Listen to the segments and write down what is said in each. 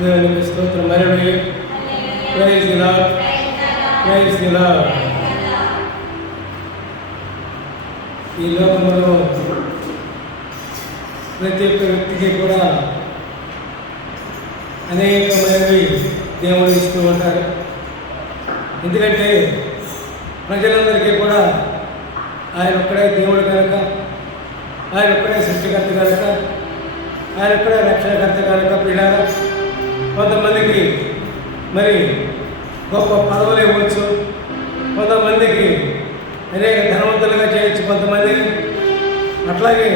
దేవునికి స్తోత్రం. Hallelujah. Praise the lord. Praise the lord. ఈ లోకంలో ప్రతి ఒక్క వ్యక్తికి కూడా అనేకమైనవి దేవుడు ఇస్తూ ఉంటారు. ఎందుకంటే ప్రజలందరికీ కూడా ఆయన ఒక్కడే దేవుడు కనుక, ఆయన ఒక్కడే సృష్టికర్త కనుక, ఆయన ఒక్కడే రక్షణకర్త కనుక పిల్లారా కొంతమందికి మరి గొప్ప పదవులు ఇవ్వచ్చు, కొంతమందికి అనేక ధనవంతులుగా చేయొచ్చు, కొంతమందిని అట్లాగే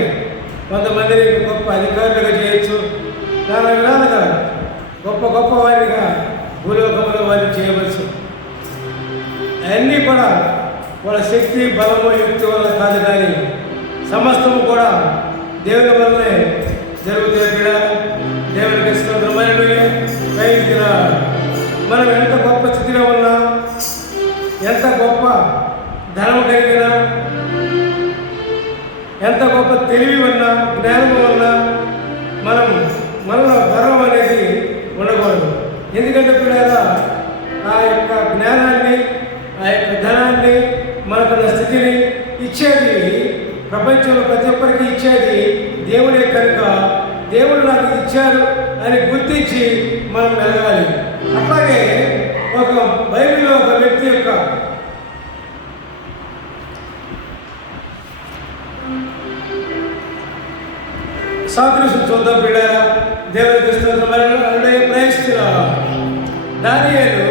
కొంతమందిని గొప్ప అధికారులుగా చేయొచ్చు. నానా విధాలుగా గొప్ప గొప్ప వారిగా భూలోకంలో వారిని చేయవచ్చు. అవన్నీ కూడా వాళ్ళ శక్తి బలము యుక్తి వల్ల కాదు, కానీ సమస్తము కూడా దేవుని వల్లనే జరుగుతాయి. కూడా దేవునికి స్తోత్రం. హల్లెలూయా. Praise the lord. మనం ఎంత గొప్ప స్థితిలో ఉన్నా, ఎంత గొప్ప ధనం కలిగినా, ఎంత గొప్ప తెలివి ఉన్నా, జ్ఞానము ఉన్నా, మనలో గర్వం అనేది ఉండకూడదు. ఎందుకంటే పిల్లరా ఆ యొక్క జ్ఞానాన్ని, ఆ యొక్క ధనాన్ని, మనకున్న స్థితిని ఇచ్చేది ప్రపంచంలో ప్రతి ఒక్కరికి ఇచ్చేది దేవుడే కనుక దేవుడు నాకు ఇచ్చారు అని గుర్తించి మనం వెలగాలి. అట్లాగే ఒక బైబిల్లో ఒక వ్యక్తి యొక్క సాదృశ్యం చూద్దాం బిడ్డారా. దేవునికి స్తోత్రం. అంటే ప్రయత్నిస్తున్నారు. దానియేలు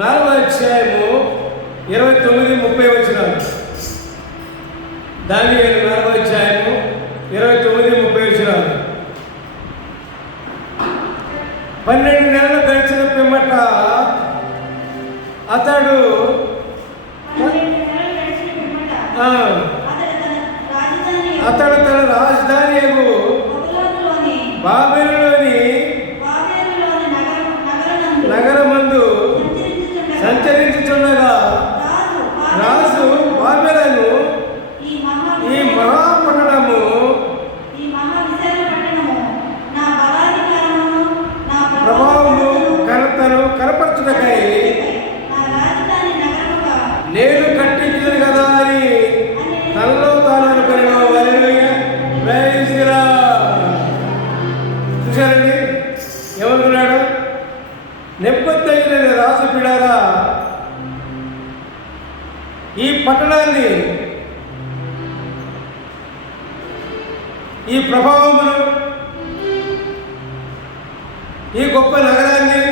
4వ అధ్యాయము 29-30 వచనాలు. దానియేలు 4వ అధ్యాయము 29-30 వచనాలు. 12 నెలలు గడిచిన పిమ్మట అతడు తన రాజధాని బాబెలులోని నగరమందు సంచరించుచుండగా రాజు బాబెలను ఈ మహాపట్టణము ప్రభావము ఘనతను కనపరచుటకై నేను కట్టించదు కదా అని తనలో తాను అనుకున్నాను. హల్లెలూయా. Praise the lord. చూశారండి ఏమనుకున్నాడు? నెప్పొద్దైన రాజు పిడారా ఈ పట్టణాన్ని, ఈ ప్రభావమును, ఈ గొప్ప నగరాన్ని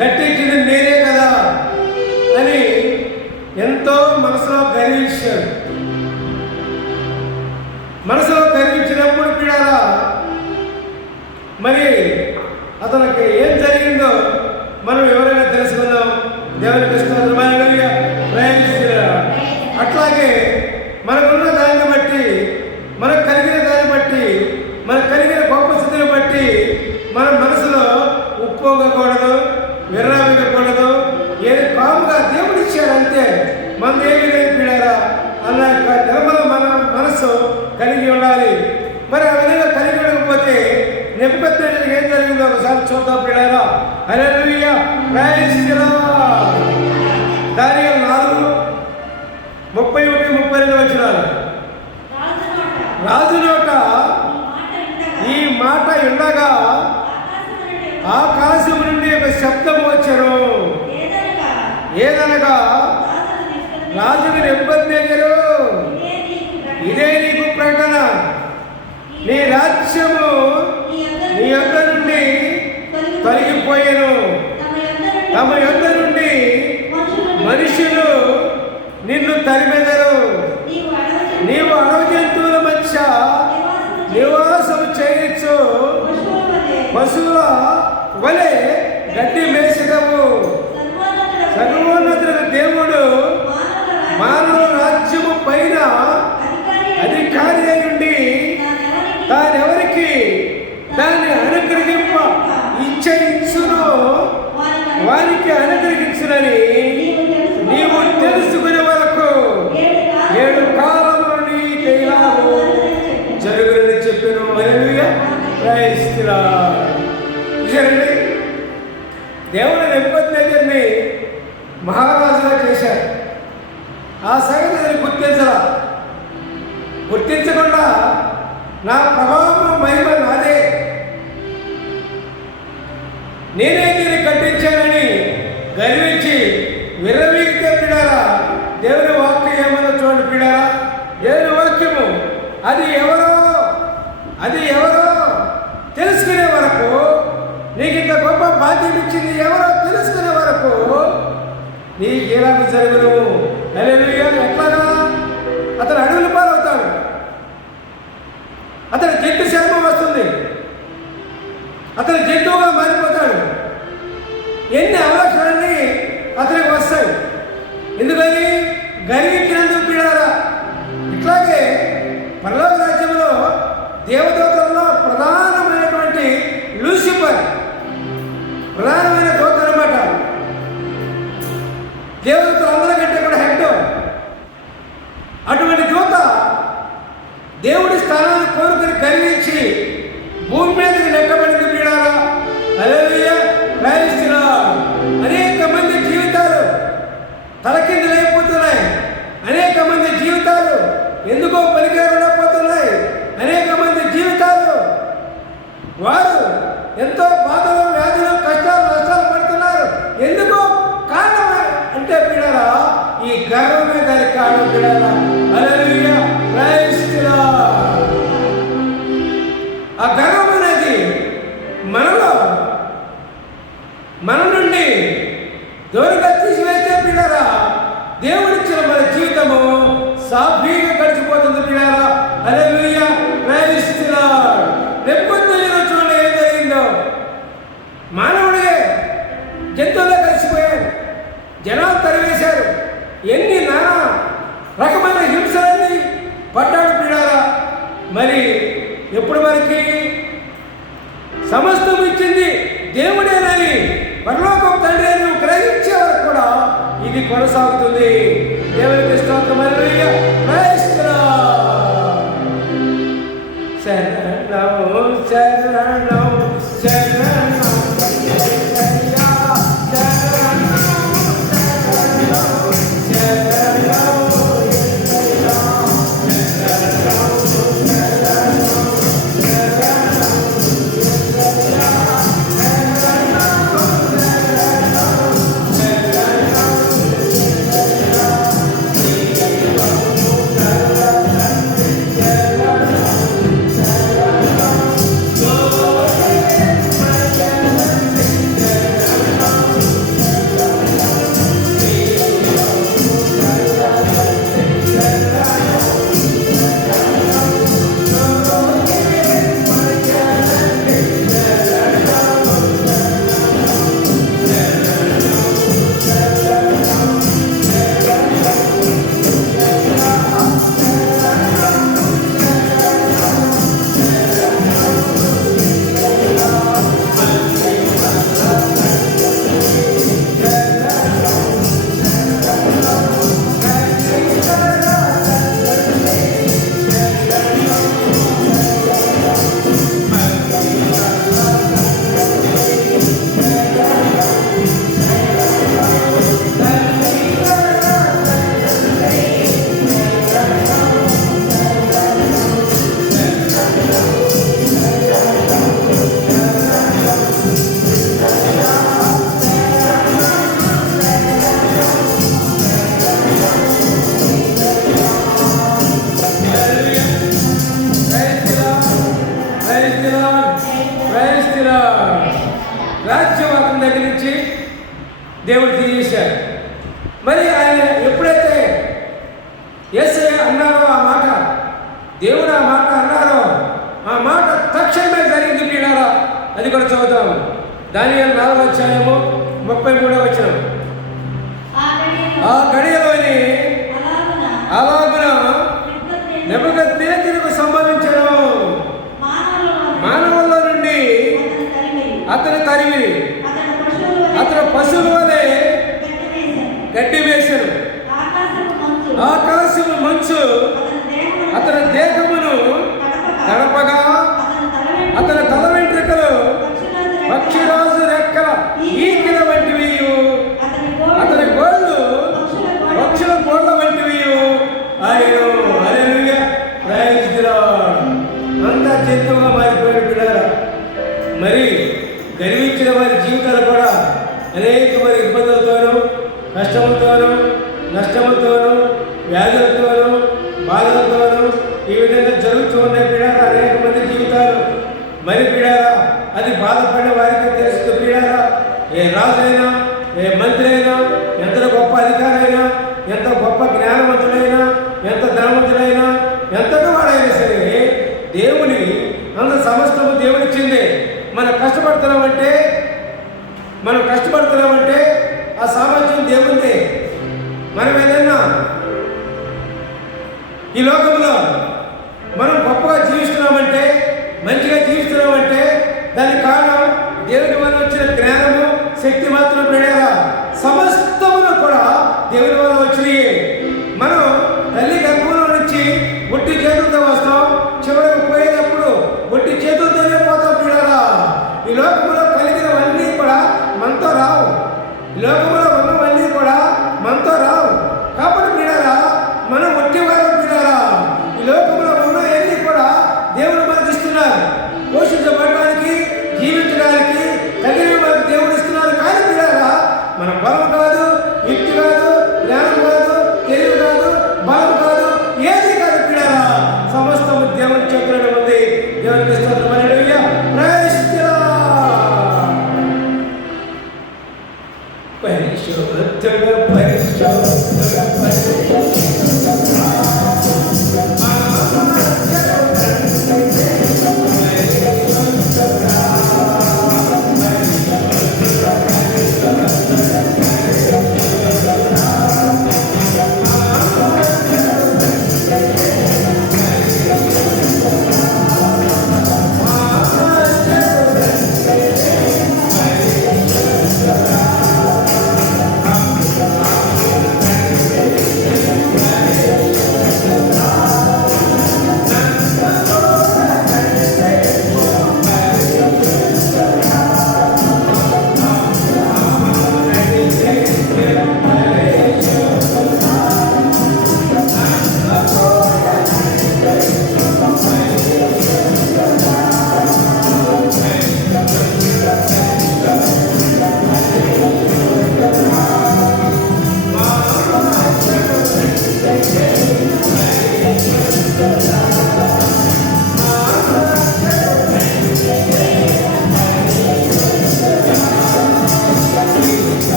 కట్టించింది నేనే కదా అని ఎంతో మనసులో గర్వించాడు. మనసులో గర్వించినప్పుడు కూడా మరి అతనికి ఏం జరిగిందో మనం ఎవరైనా తెలుసుకుందాం. దేవునికి స్తోత్రం. హల్లెలూయా. Praise the lord. అట్లాగే మనకున్న దాన్ని బట్టి, మనకు కలిగిన దాన్ని బట్టి, మనకు కలిగిన గొప్ప స్థితిని బట్టి మన మనసులో ఉప్పొంగకూడదు, విర్రవీగకూడదు. ఏది కాముగా దేవుడు ఇచ్చాడంతే, మనం ఏమి లేదు పిల్లారా అన్న నిర్మల మన మనసు కలిగి ఉండాలి. మరి ఆ విధంగా కలిగి ఉండకపోతే నెబుకద్నెజరు ఏం జరిగిందో ఒకసారి చూద్దాం పిల్లారా. హల్లెలూయా. Praise the lord. దానియేలు 4:31-32 వచనాలు. రాజు నోట ఈ మాట ఉండగా ఆకాశం నుండి ఒక శబ్దం వచ్చెను. ఏదనగా రాజుకు నెబుకద్నెజరు, ఇదే నీకు ప్రకటన, నీ రాజ్యము నీ యొద్ద నుండి తొలగిపోయెను. తమ యొద్ద నుండి మనుషులు నిన్ను తరిమెదరు. నీవు అడవి జంతువుల మధ్య నివాసం చేయొచ్చు, పశువుల వలె గడ్డి మేసగము. సర్వోన్నతుల దేవుడు మానవ రాజ్యము పైన అధికారి అయి ఉండి తానెవరికి దాన్ని అనుగ్రహింప ఇచ్చును వారికి అనుగ్రహించునని నీవు తెలుసుకునే వరకు 7 కాలములు నీకు ఇలాగూ జరుగునని చెప్పెను. హల్లెలూయా. Praise the lord. చూశారండి, దేవుడు నెబుకద్నెజరుని మహారాజుగా చేశారు. ఆ సంగతి గుర్తించకుండా నా ప్రభావం మహిమ నాదే, నేనే దీన్ని కట్టించానని గర్వించి విర్రవీగితే పిడారా, దేవుని వాక్యం ఏమన్నా చూడండి పిడారా, దేవుని వాక్యము అది ఎవరో తెలుసుకునే వరకు, నీకు ఇంత గొప్ప బాధ్యత ఇచ్చింది ఎవరో తెలుసుకునే వరకు నీకు ఎలాంటి జరుగును. హల్లెలూయా. ఎట్లాగా? అతను అడవుల పాలవుతాడు, అతని జంతు శర్మం వస్తుంది, అతని జంతువుగా మారిపోతాడు. ఎన్ని అవకాశాలన్నీ అతనికి వస్తాయి. ఎందుకని? గర్వించినందుకు పిడారా. ఇట్లాగే పరలోక రాజ్యంలో దేవదూతల్లో ప్రధానమైనటువంటి లూసిఫర్ ప్రధానమైన దూత అనమాట. దేవదూతలు అందరికంటే కూడా హెడ్. అటువంటి దూత దేవుడి స్థానాన్ని కోరుకుని గర్వించి భూమి మీదకి నెట్టబడింది పిడారా. హల్లెలూయా. Praise the lord. అనేక మంది జీవితాలు తలకిందులైపోతున్నాయి. అనేక మంది జీవితాలు ఎందుకో పనికిరాకుండా పోతున్నాయి. అనేక మంది జీవితాలు వారు ఎంతో బాధలు, వ్యాధులు, కష్టాలు, నష్టాలు పడుతున్నారు. ఎందుకో కారణం అంటే పిడారా, ఈ గర్వమే దానికి కారణం పిడారా. హల్లెలూయా. Praise the lord. ఆ గర్వం అనేది మన నుండి దూరంగా తీసివేస్తే పిడారా, దేవుడిచ్చిన మన జీవితము సాఫీగా గడిచిపోతుంది పిడారా. హల్లెలూయా. Praise the lord. నెబుకద్నెజరు చూడండి ఏం జరిగిందో. మానవుడే జంతువులో కలిసిపోయాడు, జనాలు తరివేశారు, ఎన్ని నానా రకమైన హింసలన్నీ పడ్డాడు పిడారా. మరి ఎప్పుడు మనకి సమస్తం ఇచ్చింది దేవుడేనని పరలోకం తండ్రి అని గ్రహించే వరకు కూడా ఇది కొనసాగుతుంది. దేవునికి స్తోత్రం. హల్లెలూయా. Praise the lord. శరణం శరణం శరణం రాజ్యవాదం దగ్గర నుంచి దేవుడు తీసేశారు. మరి ఆయన ఎప్పుడైతే యేసయ్య అన్నారో ఆ మాట, దేవుడు ఆ మాట అన్నారో ఆ మాట తక్షణమే జరిగింది పిడారా. అది కూడా చదువుతాము. దానియేలు 4వ అధ్యాయము 33వ వచనం. ఆ గడియలోని అలాగున నెబుకద్నెజరుకు సంభవించను. మానవుల నుండి అతని తరిమి అతని పశువుల వలె గడ్డి వేశారు. ఆకాశము మంచు అతని దేహమును తడపగా అతని తల వెంట్రుకలు పక్షుల జీవితాలు కూడా అనేకమైన ఇబ్బందులతోనూ, కష్టములతోనూ, నష్టములతోనూ, వ్యాధులతోనూ, బాధలతోనూ ఈ విధంగా జరుగుతూ ఉన్నాయి పీడారా అనేక మంది జీవితాలు. మరి పీడారా అది బాధపడిన వారికి తెలుస్తుంది పీడారా. ఏ రాజైనా, ఏ మంత్రి అయినా, ఎంత గొప్ప అధికారైనా, ఎంత గొప్ప జ్ఞానవంతుడైనా, ఎంత ధనవంతుడైనా, ఎంతగా వాడైనా సరే దేవుని అంత సమస్తము దేవుడిచ్చిందే. మనం కష్టపడుతున్నామంటే ఆ సామర్థ్యం దేవుందే. మనం ఏదైనా ఈ లోకంలో మనం గొప్పగా జీవిస్తున్నామంటే, మంచిగా జీవిస్తున్నామంటే దానికి కారణం దేవుని వల్ల వచ్చిన జ్ఞానము, శక్తి మాత్రం పడారా. సమస్తమును కూడా దేవుని వల్ల వచ్చినాయి. మనం తల్లి గర్భంలో నుంచి ఒట్టి చేతులతో వస్తాం, చివరికి పోయేటప్పుడు ఒట్టి చేతులతోనే పోతాం పీడారా. ఈ లోకంలో కలిగినవన్నీ కూడా మనతో రావు. ఈ లోకంలో ఉన్నవన్నీ కూడా మనతో రావు. కాబట్టి పీడారా మనం ఒట్టి వారు పీడారా. ఈ లోకంలో ఉన్నవన్నీ కూడా దేవుడు మనకి ఇస్తున్నారు, పోషించబడడానికి, జీవించడానికి తగిన మనకు దేవుడు ఇస్తున్నారు. కానీ పీడారా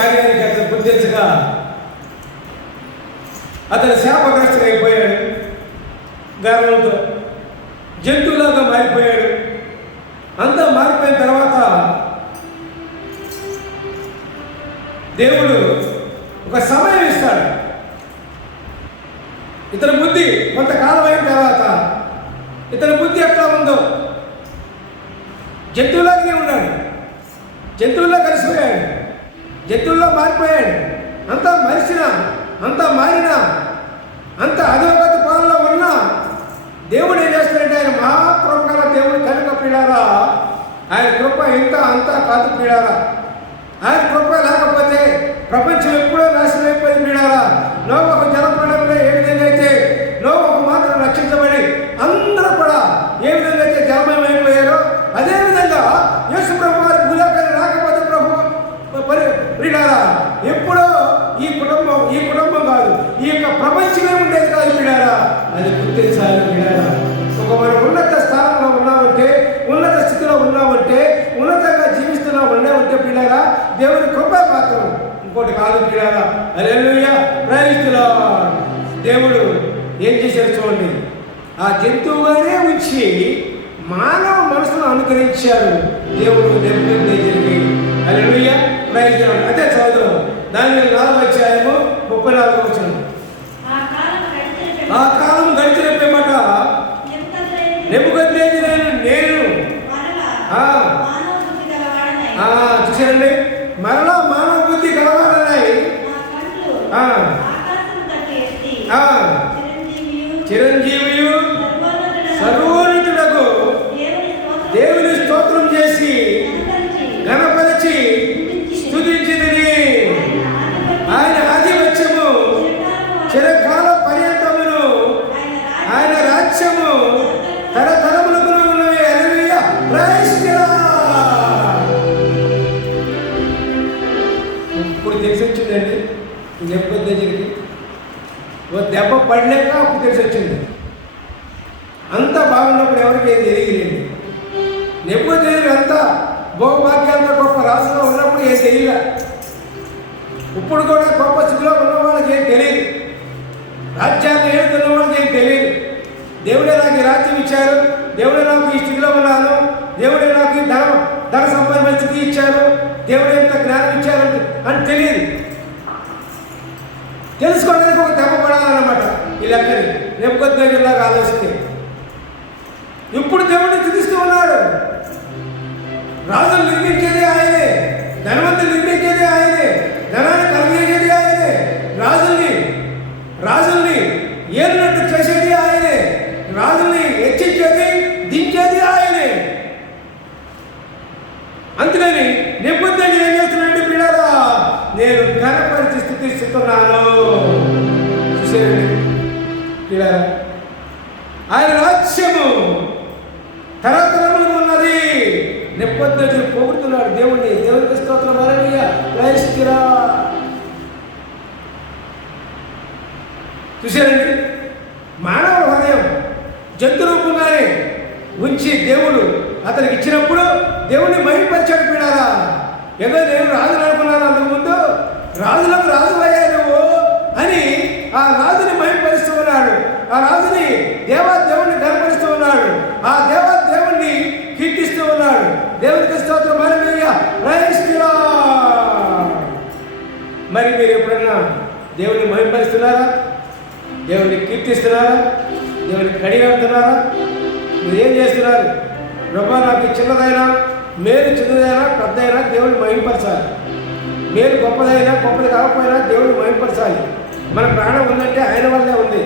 కార్యానికి అతను గుర్తించగా అతను శాపగ్రస్తుడైపోయాడు. గర్వంతో జంతువులాగా మారిపోయాడు. అంతా మారిపోయిన తర్వాత దేవుడు ఒక సమయం ఇస్తాడు. ఇతని బుద్ధి కొంతకాలం అయిన తర్వాత ఇతని బుద్ధి ఎట్లా ఉందో జంతువులాగానే ఉన్నాడు. జంతువుల్లో కలిసిపోయాడు, జంతువుల్లో మారిపోయాడు. అంతా మరిచినా, అంతా మారినా, అంత అధోగతి పాలనలో ఉన్నా దేవుడు ఏం చేస్తాడంటే ఆయన మహాకృప గల దేవుడు కనుక పీడారా, ఆయన కృప ఇంత అంతా కాదు పీడారా. ఆయన కృప లేకపోతే ప్రపంచం ఎప్పుడో నాశనం అయిపోయింది పీడారా. నోవహు జలప్రళయంలో ఏ విధంగా అయితే నోవహు మాత్రం రక్షించబడి అందరూ కూడా ఏ విధంగా అయితే జలమయం అయిపోయారో అదేవిధంగా యేసు ప్రభు వారి భూలోకానికి రాకపోతే ప్రభు పీడారా ఎప్పుడో ఈ కుటుంబం కాదు, ఈ యొక్క ప్రపంచమే ఉండేది కాదు పీడారా. అది గుర్తించాలి పీడారా. ఒక మనం ఉన్నత స్థానంలో ఉన్నామంటే, ఉన్నత స్థితిలో ఉన్నామంటే, ఉన్నతంగా ఉన్నామంటే పీడారా దేవుని కృప మాత్రం ఇంకోటి కాదు పీడారా. హల్లెలూయా, ప్రైజ్ ది లార్డ్. దేవుడు ఏం చేశారు చూడండి, ఆ జంతువుగానే ఉంచి మానవ మనసును అనుకరించాడు దేవుడు. జరిగి హల్లెలూయా, ప్రైజ్ ది లార్డ్. అదే చదువు దాని 4వ అధ్యాయము 34వ వచనం. ఆ కాలం గడిచిన పిమ్మట నెబుకద్నెజరు నేను చూసారండి, మరలా మానవ బుద్ధి కలవాలన్నాయి. చిరంజీవియు సర్వోన్నతుడకు దేవుని స్తోత్రం చేసి ఘనపరిచి స్తుతించితిని. ఆయన ఆధిపత్యము చిరకాల పర్యంతమును, ఆయన రాజ్యము తరతరములకు ఉన్నవి. హల్లెలూయా, ప్రైజ్ ది లార్డ్. ఇప్పుడు తెలిసి వచ్చిందండి నెబుకద్నెజరుకి. ఓ దెబ్బ పడలేక అప్పుడు తెలిసి వచ్చింది. అంతా బాగున్నప్పుడు ఎవరికి ఏం తెలియలేండి. నెబుకద్నెజరు అంతా భోగభాగ్యాలతో గొప్ప రాజులో ఉన్నప్పుడు ఏం తెలియలే. ఇప్పుడు కూడా గొప్ప స్థితిలో ఉన్న వాళ్ళకి ఏం తెలియదు, రాజ్యాన్ని ఏడుతున్న వాళ్ళకి ఏం తెలియదు. దేవుడే నాకు ఈ రాజ్యం ఇచ్చారు, దేవుడే నాకు ఈ స్థితిలో ఉన్నాను, దేవుడే నాకు ఈ ధన సంపన్నమైన స్థితి ఇచ్చారు, దేవుడే ఎంత జ్ఞానం ఇచ్చారు అని తెలియదు. తెలుసుకోవడానికి ఒక దెబ్బ పడాలన్నమాట ఈ లెక్కని నెబుకద్నెజరులాగా ఆలోచిస్తే. ఇప్పుడు దేవుడిని స్థుతిస్తూ ఉన్నాడు. రాజులు నిర్మించేది ఆయనే, ధనవంతులు నిర్మించేది ఆయనే, ధనాన్ని కలిగేది ఆయనే, రాజుల్ని ఏలినట్టు చేసేది ఆయనే, రాజుల్ని హెచ్చించేది దించేది ఆయనే. అందుకని నెబుకద్నెజరు ఏం చేస్తున్నాడు పిల్లరా, నేను ఘనపరిచి స్తుతిస్తున్నాను. చూసేయండి పిల్లరా, ఆయన రాజ్యము తరతరములు ఉన్నది. నెబుకద్నెజరు పొగుడుతున్నాడు దేవుణ్ణి. దేవునికి స్తోత్రం. Hallelujah, praise the lord. చూసారండి, మానవ హృదయం జంతు రూపంగానే ఉంచి దేవుడు అతనికి ఇచ్చినప్పుడు దేవుణ్ణి మహిమపరిచాడు పీడారా. ఏదో నేను రాజుని అనుకున్నాను అంతకుముందు, రాజులకు రాజు అయ్యా నువ్వు అని ఆ రాజుని మహిమపరుస్తూ ఉన్నాడు. ఆ రాజుని దేవుణ్ణి గర్వపరుస్తూ ఉన్నాడు. ఆ దేవుణ్ణి కీర్తిస్తూ ఉన్నాడు. దేవునికి స్తోత్రం. Hallelujah, praise the lord. మరి మీరు ఎప్పుడన్నా దేవుని మహిమపరుస్తున్నారా? దేవుని కీర్తిస్తున్నారా? దేవుని కడిగడుతున్నారా? మీరు ఏం చేస్తున్నారు? ప్రభా నాకు చిన్నదైనా, మేలు చిన్నదైనా పెద్దదైనా దేవుని మహిమపరచాలి. మేలు గొప్పది కాకపోయినా దేవుని మహిమపరచాలి. మన ప్రాణం ఉందంటే ఆయన వల్లే ఉంది,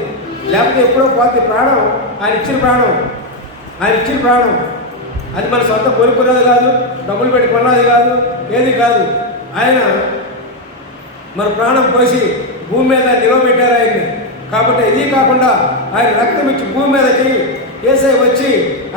లేకపోతే ఎప్పుడో పోతే ప్రాణం. ఆయన ఇచ్చిన ప్రాణం అది మన సొంత కొనుక్కున్నది కాదు, డబ్బులు పెట్టి కొన్నది కాదు, ఏది కాదు. ఆయన మన ప్రాణం పోసి భూమి మీద నిలవబెట్టారు ఆయన్ని. కాబట్టి ఇది కాకుండా ఆయన రక్తం ఇచ్చి భూమి మీద చెయ్యి యేసయ్య వచ్చి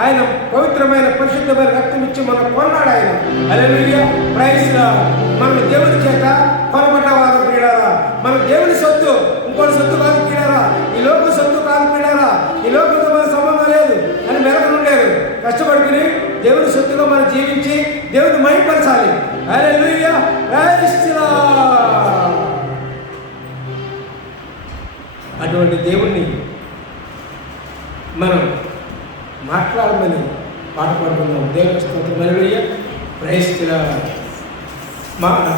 ఆయన పవిత్రమైన పరిశుద్ధమైన రక్తం ఇచ్చి మనం కొన్నాడు ఆయన. హల్లెలూయా, ప్రైజ్ ది లార్డ్. మనం దేవుని చేత కొనబడ్డవారు పీడారా. మన దేవుని సొత్తు, ఇంకోటి సొత్తు కాదు పీడారా. ఈ లోక సొత్తు కాదు పీడారా. ఈ లోకంతో మన సంబంధం లేదు అని మెరకనుండేరు. కష్టపడుకుని దేవుని సొత్తుగా మనం జీవించి దేవుని మహిమపరచాలి. Hallelujah, praise the lord. అటువంటి దేవుణ్ణి మనం మాట్లాడమని పాట పాడుకుందాం. దేవుని స్తోత్రం. హల్లెలూయా. Praise the lord. మాట్లాడు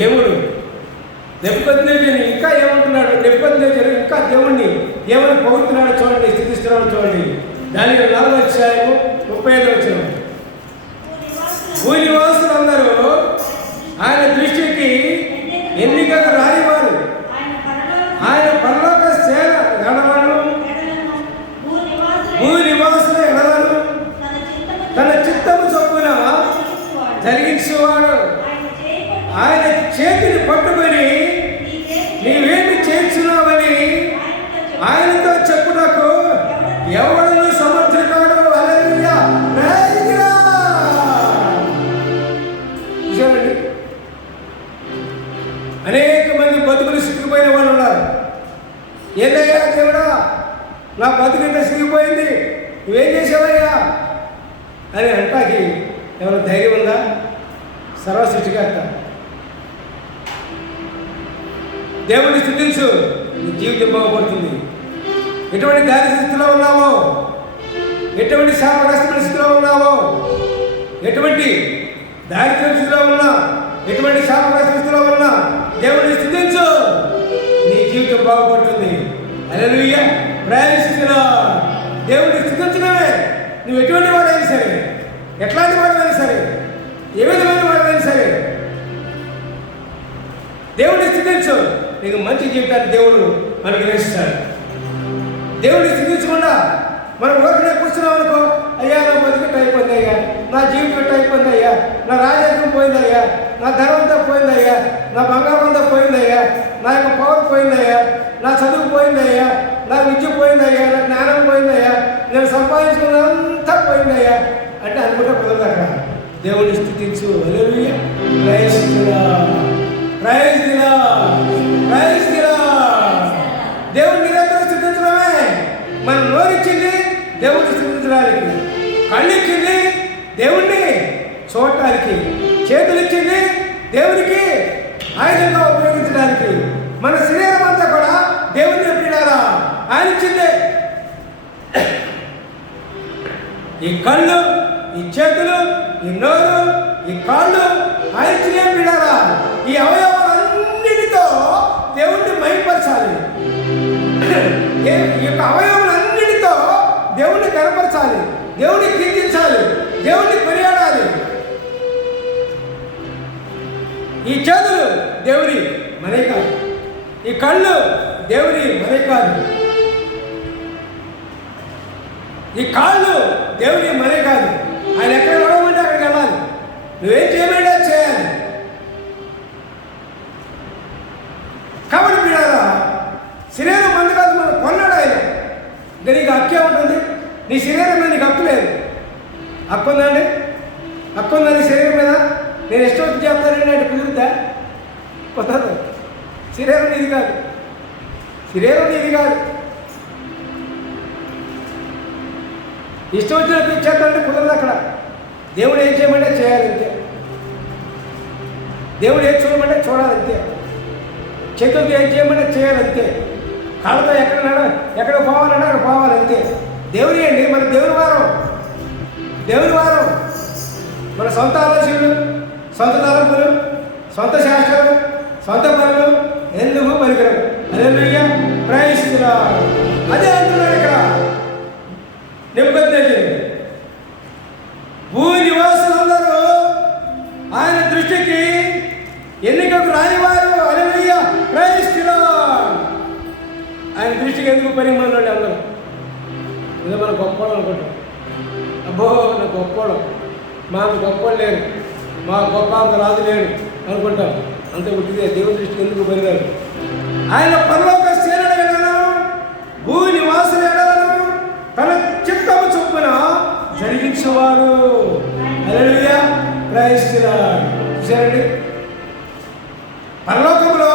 దేవుడు నెబుకద్నెజరుని ఇంకా ఏమంటున్నాడు? నెబుకద్నెజరు ఇంకా దేవుణ్ణి ఏమని పొగుడుతున్నాడో చూడండి, స్థితిస్తున్నాడో చూడండి. దానియేలు 4:35 భూనివాసులందరూ ఆయన దృష్టికి ఎన్నికగా రానివారు. ఆయన పరలోక సేన ఎడలను భూనివాసుల ఎడలను తన చిత్తము చొప్పున జరిగించేవాడు. ఆయన చేతిని పట్టుకొని నీవేమి చేస్తున్నావని ఆయనతో చెప్పుటకు ఎవడను సమర్థుడు. హల్లెలూయా, ప్రైజ్ ది లార్డ్. అనేక మంది బతుకులు సిగ్గిపోయిన వాళ్ళు ఉన్నారు. ఏందయ్యా దేవుడా, నా బతుకింత సిగ్గిపోయింది, నువ్వేం చేసావయ్యా అని అంటాకి ఎవరు ధైర్యం ఉందా? సర్వసృష్టికర్త దేవుడిని స్తుతించు, నీ జీవితం బాగుపడుతుంది. ఎటువంటి దారిద్ర్య స్థితిలో ఉన్నావో, ఎటువంటి శాపగ్రస్తమైన స్థితిలో ఉన్నావో, ఎటువంటి దారిద్ర్య స్థితిలో ఉన్నా, ఎటువంటి శాపగ్రస్త స్థితిలో ఉన్నా దేవుడిని స్తుతించు, నీ జీవితం బాగుపడుతుంది. హల్లెలూయా, ప్రైజ్ ది లార్డ్. దేవుడిని స్తుతించడమే. నువ్వు ఎటువంటి వాడైనా సరే, ఎట్లాంటి వాడైనా సరే, ఏ విధమైన వాడైనా సరే దేవుడిని స్థుతించు, నీకు మంచి జీవితాన్ని దేవుడు మనకు నేర్పిస్తాడు. దేవుడిని స్థుతించకుండా మనం ఊరికనే కూర్చున్నాం అనుకో, అయ్యా నా బతుకట్టు అయిపోయింది అయ్యా, నా జీవితం అయిపోయింది అయ్యా, నా రాజకీయం పోయిందయ్యా, నా ధర్మంతా పోయిందయ్యా, నా బంగారం అంతా పోయిందయ్యా, నా యొక్క పవర్ పోయిందయ్యా, నా చదువు పోయిందయ్యా, నా విద్య పోయిందయ్యా, నా జ్ఞానం పోయిందయ్యా, నేను సంపాదించుకున్నంతా పోయిందయ్యా అంటే అనుకుంటే కుదరదట. దేవుడిని స్తుతించు. Hallelujah, praise the lord, praise the lord, praise the lord. దేవుడిని నిరంతరం స్తుతించడమే. మనం నోరిచ్చింది దేవుడిని స్తుతించడానికి, కళ్ళు ఇచ్చింది దేవుణ్ణి చూడటానికి, చేతులు ఇచ్చింది దేవునికి ఆయుధంగా ఉపయోగించడానికి, మన శరీరం అంతా కూడా దేవుని పీడారా ఆయన ఇచ్చిందే. ఈ కళ్ళు, ఈ చేతులు, ఈ నోరు, ఈ కాళ్ళు ఆయన ఇచ్చినే పీడారా. ఈ అవయవాలన్నిటితో దేవుణ్ణి మహిమపరచాలి. ఈ యొక్క అవయవాలన్నిటితో దేవుణ్ణి కనపరచాలి, దేవుణ్ణి కీర్తించాలి, దేవుణ్ణి కొనియాడాలి. ఈ చేతులు దేవుని మనే కాదు, ఈ కళ్ళు దేవుని మనే కాదు, ఈ కాళ్ళు దేవుని మనే కాదు. ఆయన ఎక్కడ నడవమంటే అక్కడికి వెళ్ళాలి, నువ్వేం చేయమంటే చేయాలి. కాబట్టి పిల్లరా, శరీరం మంది కాదు, మనం కొన్నాడు ఆయన. ఇంకా నీకు హక్కే ఉంటుంది, నీ శరీరం మీద నీకు హక్కు లేదు. హక్కు ఉందండి? హక్కు ఉందా నీ శరీరం మీద? నేను ఇష్టం వచ్చి చెప్తానండి అంటే కుదురుతా? కుదరదు. శరీరం నీది కాదు, శరీరం నీది కాదు. ఇష్టం వచ్చినట్టు ఇచ్చేస్తానంటే కుదరదు. అక్కడ దేవుడు ఏం చేయమంటే చేయాలంతే, దేవుడు ఏం చూడమంటే చూడాలంతే, చేతులతో ఏం చేయమంటే చేయాలంతే, కాళ్ళతో ఎక్కడ పోవాలంటే అక్కడ పోవాలంతే. దేవుని అండి, మన దేవుని వారం, దేవుని వారం. మన సొంత ఆలోచనలు, సొంత తలంపులు, సొంత శాస్త్రాలు, సొంత పనులు ఎందుకు పనికిరావు. హల్లెలూయా, ప్రైజ్ ది లార్డ్. అదే అంటున్నాడు ఇక్కడ నెబుకద్నెజరు. భూ నివాసులందరూ ఆయన దృష్టికి ఎన్నికకు రానివారు. హల్లెలూయా, ప్రైజ్ ది లార్డ్. ఆయన దృష్టికి ఎందుకు పనిమన్నాడు? అందరూ ఏదో మన గొప్పవాడు అనుకుంటాం. అబ్బో నా గొప్పవాడు, మాకు గొప్పవాడు లేరు, మా గొప్ప అంత రాజు లేడు అనుకుంటాం. అంత ఉట్టిదే. దేవుని దృష్టికి ఎందుకు పనిగారు? ఆయన పరలోక సేనల ఎడలను భూ నివాసుల ఎడలను తన చిత్తము చొప్పున జరిగించేవాడు. హల్లెలూయా, ప్రైజ్ ది లార్డ్. చూసారండి, పరలోకంలో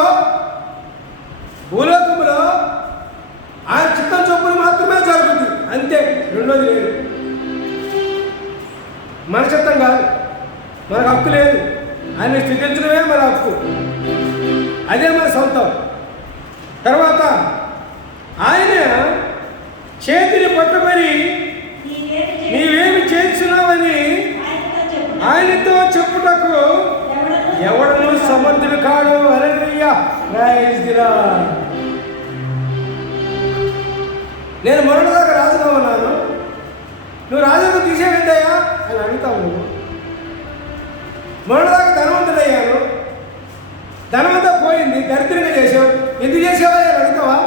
భూలోకంలో ఆయన చిత్తం చొప్పున మాత్రమే జరుగుతుంది, అంతే. రెండోది లేదు. మన చిత్తం కాదు, మనకు హక్కు లేదు. ఆయన స్థితించడమే మన హక్కు, అదే మన సొంతం. తర్వాత ఆయన చేతిని పట్టుకొని నీవేమి చేస్తున్నావని ఆయనతో చెప్పుటకు ఎవడను సమర్థుడు కాడు. హల్లెలూయా, ప్రైజ్ ది లార్డ్. నేను మొన్నటిదాకా రాజుగా ఉన్నాను, నువ్వు రాజుకు తీసేవిందయ్యా అని అడుగుతావు. నువ్వు మొన్నటిదాకా ధనవంతుడయ్యాను, ధనమంతా పోయింది, దరిద్రంగా చేసావు, ఎందుకు చేసావా అని అడుగుతావా?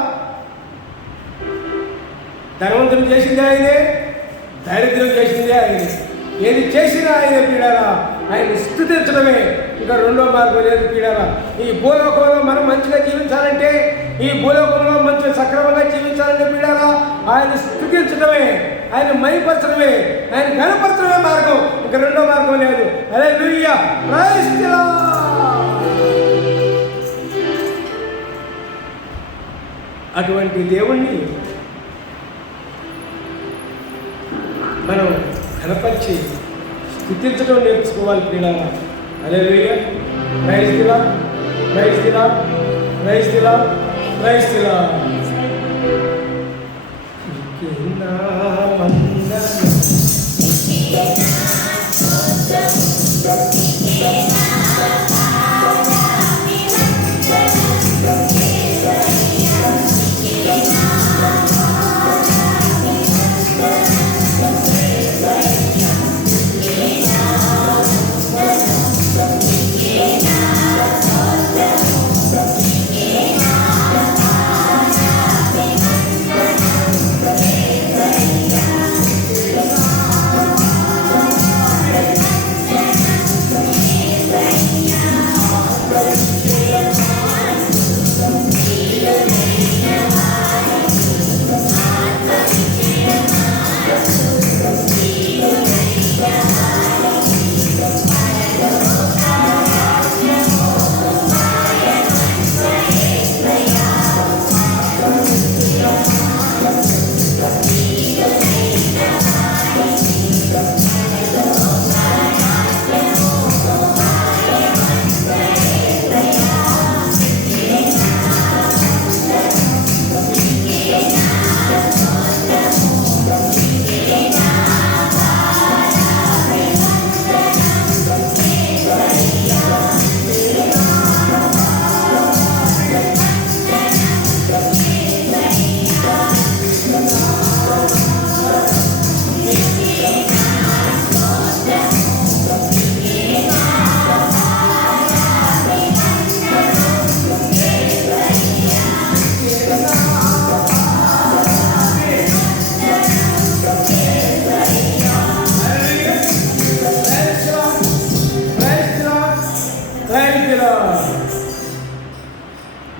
ధనవంతుడు చేసిందే ఆయనే, దరిద్రం చేసిందే ఆయనే. ఏది చేసినా ఆయన పీడారా, ఆయన స్తుతించడమే. ఇంకా రెండో మార్గం లేదు పీడారా. ఈ భూలోకంలో మనం మంచిగా జీవించాలంటే, ఈ భూలోకంలో మంచిగా సక్రమంగా జీవించాలంటే పీడారా ఆయన స్తుతించడమే, ఆయన మైపరచడమే, ఆయన కనపరచడమే మార్గం. ఇంకా రెండో మార్గం లేదు. Hallelujah, praise the lord. అటువంటి దేవుణ్ణి మనం కనపరిచి స్తుతించడం నేర్చుకోవాలి ప్రియులారా. Hallelujah, praise the lord, praise the lord, praise the lord, praise the lord.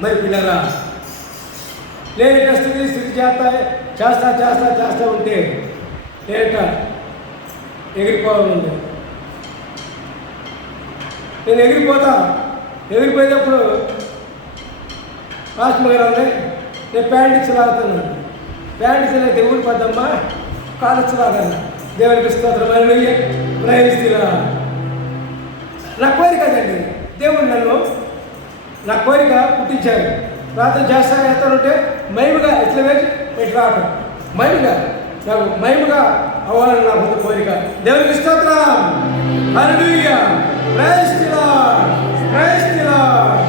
మరి పిల్లరా లేట స్థితి చేస్తా ఉంటే లేట ఎగిరిపోవాలండి. నేను ఎగిరిపోయేటప్పుడు రాష్ట్రం గారు ఉంది, నేను ప్యాండిక్స్ లాగుతున్నాను. ప్యాండిక్స్ అయితే ఊడిపోద్దమ్మా, కాలచ్చు లాగాను. దేవునికి స్తోత్రం, హల్లెలూయా, ప్రైజ్ ది లార్డ్. నా కోరిక కదండి, దేవుడు నన్ను నా కోరిక పుట్టించారు. ప్రార్థన చేస్తానంటే మైముగా ఇట్లా వేసి ఇట్లా రావటం, మైముగా నాకు మైముగా అవ్వాలని నాకు ఒక కోరిక. దేవునికి స్తోత్రం, hallelujah, praise the lord, praise the lord.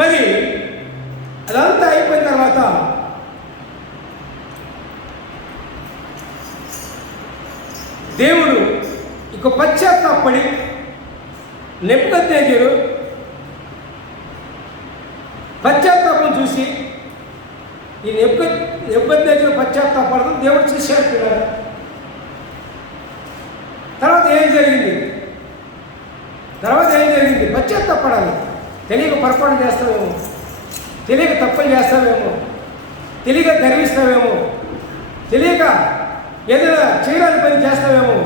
మరి అదంతా అయిపోయిన తర్వాత దేవుడు ఇక పశ్చాత్తాపడి నెబుకద్నెజరు పశ్చాత్తాపం చూసి ఈ నెబుకద్నెజరు పశ్చాత్తాపడడం దేవుడు చూశాడు. తర్వాత ఏం జరిగింది? పశ్చాత్తాపడాలి. తెలియక పొరపాటు చేస్తావేమో, తెలియక తప్పులు చేస్తావేమో, తెలియక గర్విస్తావేమో, తెలియక ఏదైనా చేయడానికి పని చేస్తావేమో.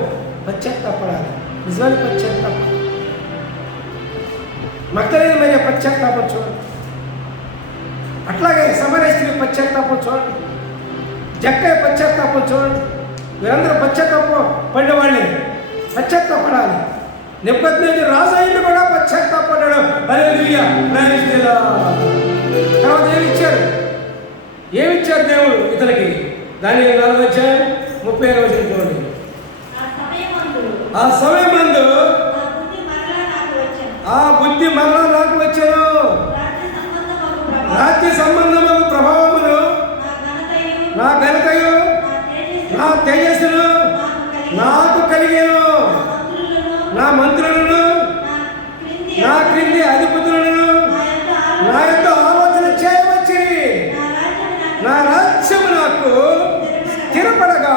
పశ్చాత్తాపడాలి, నిజానికి పశ్చాత్తాపం. మగ్దలేనే మరియ పశ్చాత్తాపం చూడండి, అట్లాగే సమరయ స్త్రీ పశ్చాత్తాపం చూడండి, జక్కయ్య పశ్చాత్తాపం చూడండి. వీరందరూ పశ్చాత్తాపం పడిన వాళ్ళే. పశ్చాత్తాపడాలి. నెబుకద్నెజరు రాజు అయ్యిండు కూడా పశ్చాత్తాపడ్డాడు. హల్లెలూయా, ప్రైజ్ ది లార్డ్. తర్వాత ఏమిచ్చారు దేవుడు ఇతనికి? దానియేలు 4:30 చూడండి. ఆ సమయమందు ఆ బుద్ధి మరలా నాకు వచ్చెను. రాజ్య సంబంధము ప్రభావమును, నా ఘనతయు, నా తేజస్సును నాకు కలిగేను. నా మంత్రులను, నా క్రింది అధిపతులను నా యొక్క ఆలోచన చేయవచ్చి, నా రాజ్యము నాకు స్థిరపడగా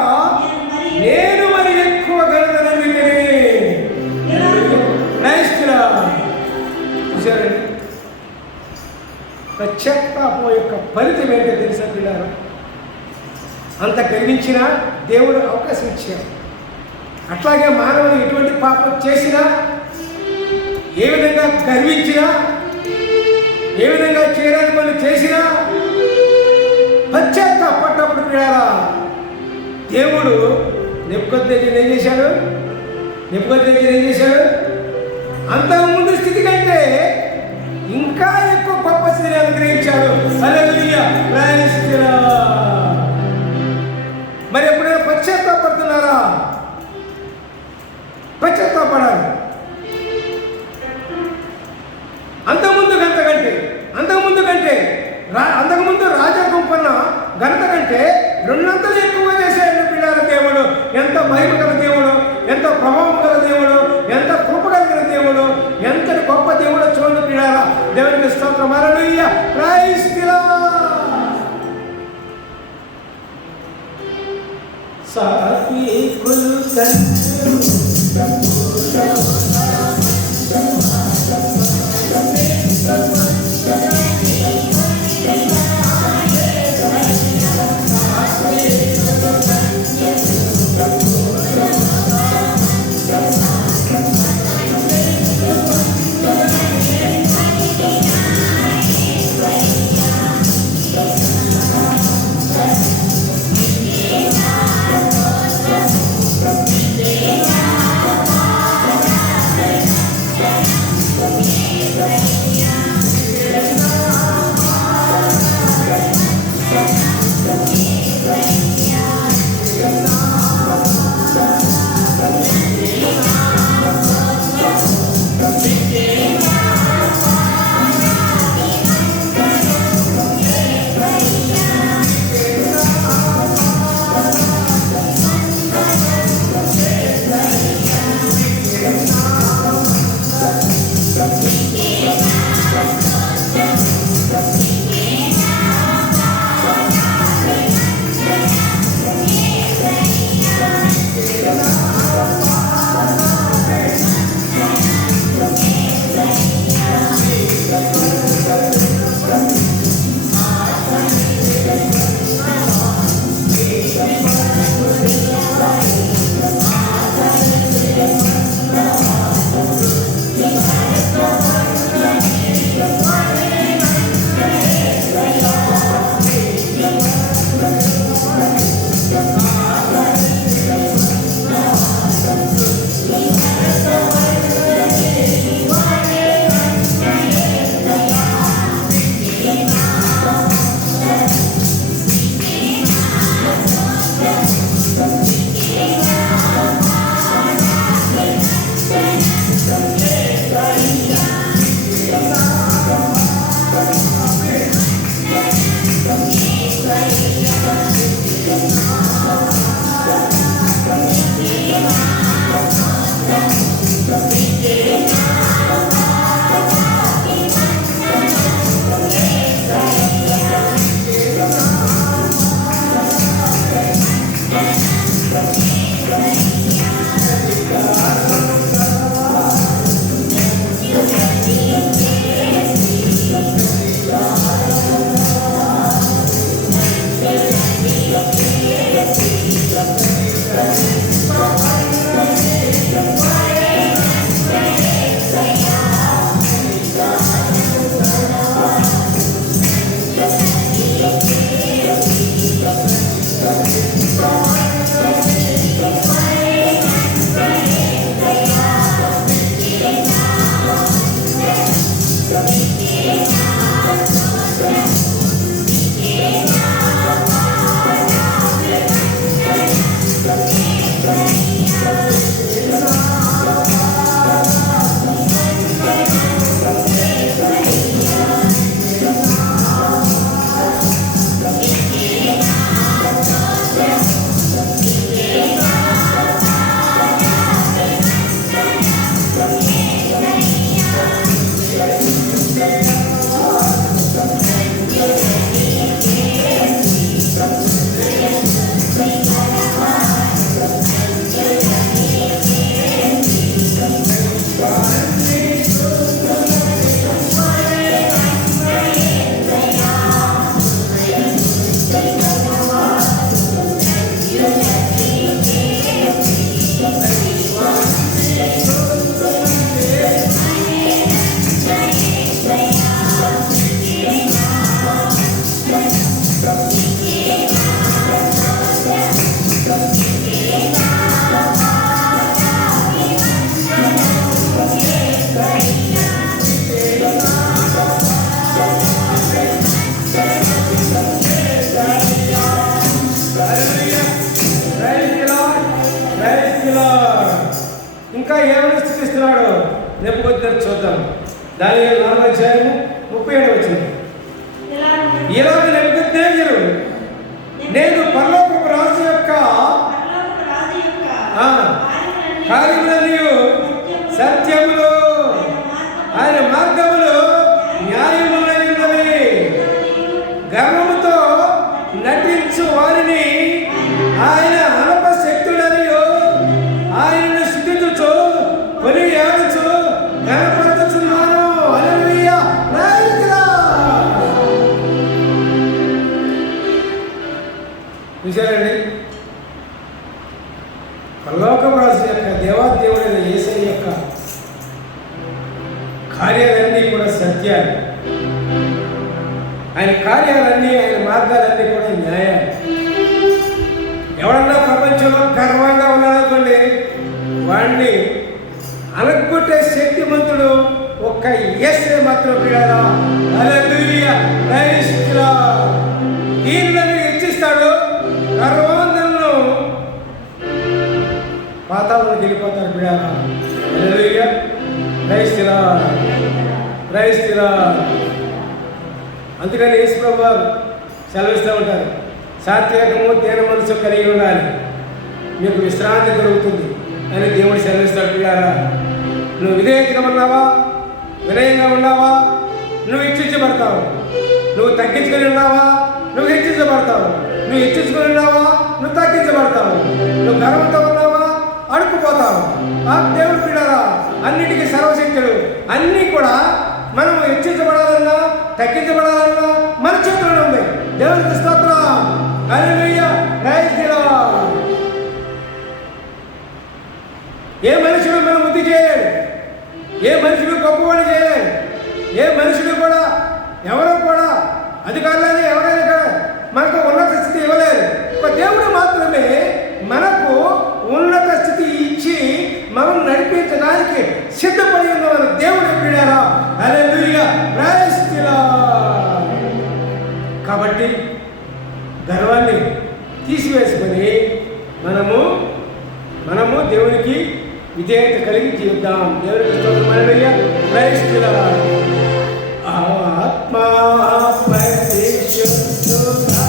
నేను మరి ఎక్కువ ఘనతనందిని. చూసారండి, పశ్చాత్తాపం యొక్క ఫలితం ఏంటో తెలుసా పిల్లలు? అంత గర్వించిన దేవుడు అవకాశం ఇచ్చాడు. అట్లాగే మానవుడు ఎటువంటి పాపం చేసినా, ఏ విధంగా గర్వించినా, ఏ విధంగా చేయడానికి పని చేసినా పశ్చాత్తాపడ్డప్పుడు పిల్లారా దేవుడు నెప్పుకొద్దేజీని ఏం చేశాడు? నెప్పుకొద్దేజీని ఏం చేశాడు? అంతకుముందు స్థితి కంటే ఇంకా ఎక్కువ గొప్ప స్థితిని అనుగ్రహించాడు. హల్లెలూయా, ప్రైజ్ ది లార్డ్. మరి ఎప్పుడైనా పశ్చాత్తాపడుతున్నారా? పశ్చాత్తాపడాలి. అంతకుముందు రాజా గుంపన్న ఘనత కంటే రెండంతలు ఎక్కువ చేశాడు పిల్లల దేవుడు. ఎంత మహిమ గల దేవుడు, ఎంత ప్రభావం గల దేవుడు, ఎంత కృప కలిగిన దేవుడు, ఎంతటి గొప్ప దేవుడు చూడండి పిల్లల. దేవునికి స్తోత్రం, హల్లెలూయా, ప్రైజ్ ది లార్డ్. సాత్వికులు ఇంకా ఏమని స్థితిస్తున్నాడో నెప్పుకొద్దని చూద్దాం. దానియేలు 4వ అధ్యాయము 37వ వచనం. ఇలాగ నెబుకద్నెజరు నేను పరలోకపు రాజు యొక్క కార్యములన్నీ సత్యములు ఆయన మార్గములు న్యాయములైనవి. గర్వముతో నటించు వారిని ఆయన అనపశక్తుడని ఆయనను స్తుతించుచు కొనియాడుచు కనపరచుచున్నాను. హల్లెలూయా. విచారండి, పరలోకపు రాజు యొక్క దేవాదేవుడైన యేసయ్య యొక్క కార్యాలన్నీ కూడా సత్యాలు. ఆయన కార్యాలన్నీ, ఆయన మార్గాలన్నీ కూడా న్యాయాలు. ఎవరన్నా ప్రపంచంలో గర్వంగా ఉన్నాడనుకోండి, వాడిని అనగొట్టే శక్తిమంతుడు ఒక్క యేసే మాత్రం పిల్లరా. హల్లెలూయా. Praise the lord. దీనిని హెచ్చిస్తాడు. గర్వంతులను పాతాళంలోకి వెళ్ళిపోతారు పిల్లరా. Hallelujah. Praise the lord. Praise the lord. అందుకని యేసు ప్రభువు వారు సెలవిస్తూ ఉంటారు, సాత్వికము దీన మనసు కలిగి ఉండాలి, మీకు విశ్రాంతి దొరుకుతుంది అని దేవుడు సెలవిస్తాడు. పిల్లారా, నువ్వు విధేయతగా ఉన్నావా, వినయంగా ఉన్నావా, నువ్వు హెచ్చించబడతావు. నువ్వు తగ్గించుకొని ఉన్నావా, నువ్వు హెచ్చించబడతావు. నువ్వు హెచ్చించుకొని ఉన్నావా, నువ్వు తగ్గించబడతావు. నువ్వు గర్వంతో ఉన్నావా, అడుక్కుపోతావు. ఆ దేవుడు పిల్లారా అన్నిటికీ సర్వశక్తుడు. అన్నీ కూడా మనం హెచ్చించబడాలన్నా తగ్గించబడాలన్నా మన చేతుల్లో ఉంది. దేవునికి స్తోత్రం. హల్లెలూయా. Praise the lord. ఏ మనుషుడు మనం బుద్ధి చేయలేడు, ఏ మనుషుడు గొప్పవాడు చేయలేడు, ఏ మనుషుడు కూడా ఎవరో కూడా అధికారులని ఎవరైనా కూడా మనకు ఉన్నత స్థితి ఇవ్వలేరు. ఒక దేవుడు మాత్రమే మనకు ఉన్నత స్థితి ఇచ్చి మనం నడిపించడానికి సిద్ధపడి ఉన్న మన దేవుడు పిల్లారా. హల్లెలూయా. Praise the lord. కాబట్టి గర్వాన్ని తీసివేసుకొని మనము దేవునికి విధేయత కలిగి జీవిద్దాం. దేవునికి స్తోత్రం. హల్లెలూయా. Praise the lord. ఆత్మా పరిశుద్ధుడా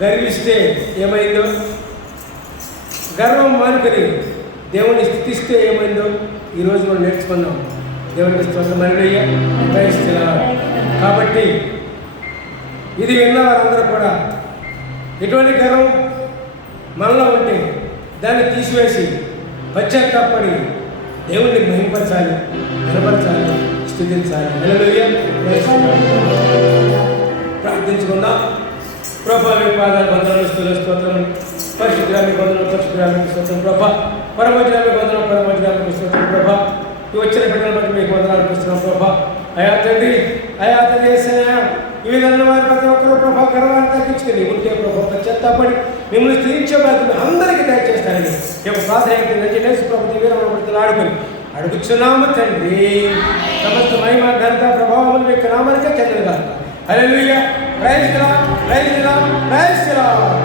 గర్విస్తే ఏమైందో, గర్వం మానుకొని దేవుని స్థుతిస్తే ఏమైందో ఈరోజు మనం నేర్చుకున్నాం. దేవునికి స్తోత్రం, హల్లెలూయా, ప్రైజ్ ది లార్డ్. కాబట్టి ఇది విన్న వారందరూ కూడా ఎటువంటి గర్వం మనలో ఉంటే దాన్ని తీసివేసి పశ్చాత్తాపడి దేవుణ్ణి మహింపరచాలి, కనపరచాలి, స్తుతించాలి. హల్లెలూయా, ప్రైజ్ ది లార్డ్. ప్రార్థించుకుందాం. ప్రభా మీ పాదాలు వందనాలు, స్తోత్రం. పరిశుద్ధానికి వందనాలు, పరిశుద్ధానికి స్తోత్రం ప్రభా. పరమోజ్ఞానికి వందనాలు, పరమోజ్ఞానికి స్తోత్రం ప్రభా. ఈ వచ్చిన బిడ్డలను బట్టి మీకు వందనాలు అర్పిస్తున్నాం ప్రభా. అయా తండ్రి, అయా తండ్రి యేసయ్యా, ఈ విధంగా వారి ప్రతి ఒక్కరూ ప్రభా గర్వాన్ని తగ్గించుకుని ఉంటే ప్రభా పశ్చాత్తాపడి మిమ్మల్ని స్థిరించే బాధ్యత అందరికీ దయచేస్తారని యొక్క ప్రార్థన ప్రభుత్వ వీరమని ఆడుకొని అడుగుచున్నాము తండ్రి. సమస్త మహిమ ఘనత ప్రభావం యొక్క నామానికే చెందిన కాదు. Hallelujah, praise the lord, praise the lord, praise the lord.